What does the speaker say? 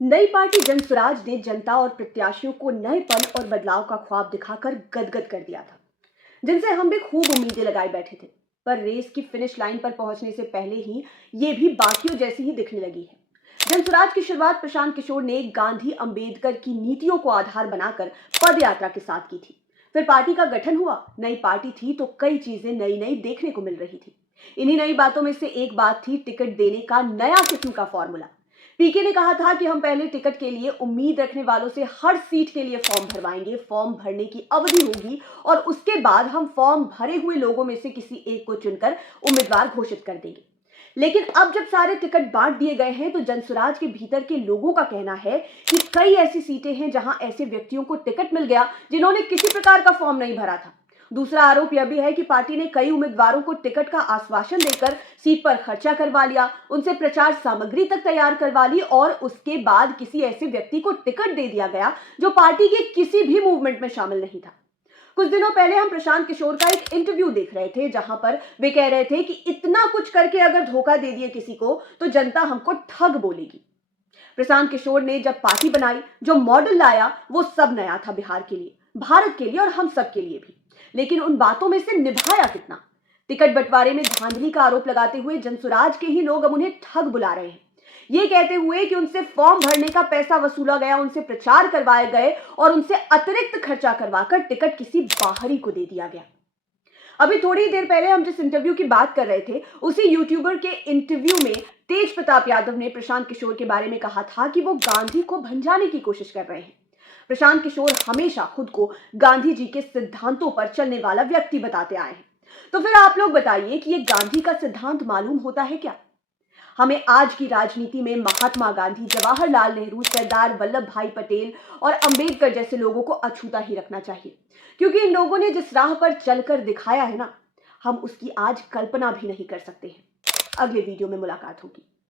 नई पार्टी जनसुराज ने जनता और प्रत्याशियों को नएपन और बदलाव का ख्वाब दिखाकर गदगद कर दिया था, जिनसे हम भी खूब उम्मीदें लगाए बैठे थे। पर रेस की फिनिश लाइन पर पहुंचने से पहले ही ये भी बाकियों जैसी ही दिखने लगी है। जनसुराज की शुरुआत प्रशांत किशोर ने गांधी अंबेडकर की नीतियों को आधार बनाकर पद यात्रा के साथ की थी। फिर पार्टी का गठन हुआ, नई पार्टी थी तो कई चीजें नई नई देखने को मिल रही थी। इन्हीं नई बातों में से एक बात थी टिकट देने का नया किस्म का फॉर्मूला। पीके ने कहा था कि हम पहले टिकट के लिए उम्मीद रखने वालों से हर सीट के लिए फॉर्म भरवाएंगे, फॉर्म भरने की अवधि होगी और उसके बाद हम फॉर्म भरे हुए लोगों में से किसी एक को चुनकर उम्मीदवार घोषित कर देंगे। लेकिन अब जब सारे टिकट बांट दिए गए हैं तो जनसुराज के भीतर के लोगों का कहना है कि कई ऐसी सीटें हैं जहां ऐसे व्यक्तियों को टिकट मिल गया जिन्होंने किसी प्रकार का फॉर्म नहीं भरा था। दूसरा आरोप यह भी है कि पार्टी ने कई उम्मीदवारों को टिकट का आश्वासन देकर सीट पर खर्चा करवा लिया, उनसे प्रचार सामग्री तक तैयार करवा ली और उसके बाद किसी ऐसे व्यक्ति को टिकट दे दिया गया जो पार्टी के किसी भी मूवमेंट में शामिल नहीं था। कुछ दिनों पहले हम प्रशांत किशोर का एक इंटरव्यू देख रहे थे जहां पर वे कह रहे थे कि इतना कुछ करके अगर धोखा दे दिए किसी को तो जनता हमको ठग बोलेगी। प्रशांत किशोर ने जब पार्टी बनाई, जो मॉडल लाया वो सब नया था बिहार के लिए, भारत के लिए और हम सब के लिए भी। लेकिन उन बातों में से निभाया कितना? टिकट बंटवारे में धांधली का आरोप लगाते हुए जनसुराज के ही लोग अब उन्हें ठग बुला रहे हैं, ये कहते हुए कि उनसे फॉर्म भरने का पैसा वसूला गया, उनसे प्रचार करवाए गए और उनसे अतिरिक्त खर्चा करवाकर टिकट किसी बाहरी को दे दिया गया। अभी थोड़ी देर पहले हम जिस इंटरव्यू की बात कर रहे थे, उसी यूट्यूबर के इंटरव्यू में तेज प्रताप यादव ने प्रशांत किशोर के बारे में कहा था कि वो गांधी को भंजाने की कोशिश कर रहे हैं। प्रशांत किशोर हमेशा खुद को गांधी जी के सिद्धांतों पर चलने वाला व्यक्ति बताते आए हैं। तो फिर आप लोग बताइए कि ये गांधी का सिद्धांत मालूम होता है क्या? हमें आज की राजनीति में महात्मा गांधी, जवाहरलाल नेहरू, सरदार वल्लभ भाई पटेल और अंबेडकर जैसे लोगों को अछूता ही रखना चाहिए, क्योंकि इन लोगों ने जिस राह पर चलकर दिखाया है ना, हम उसकी आज कल्पना भी नहीं कर सकते हैं। अगले वीडियो में मुलाकात होगी।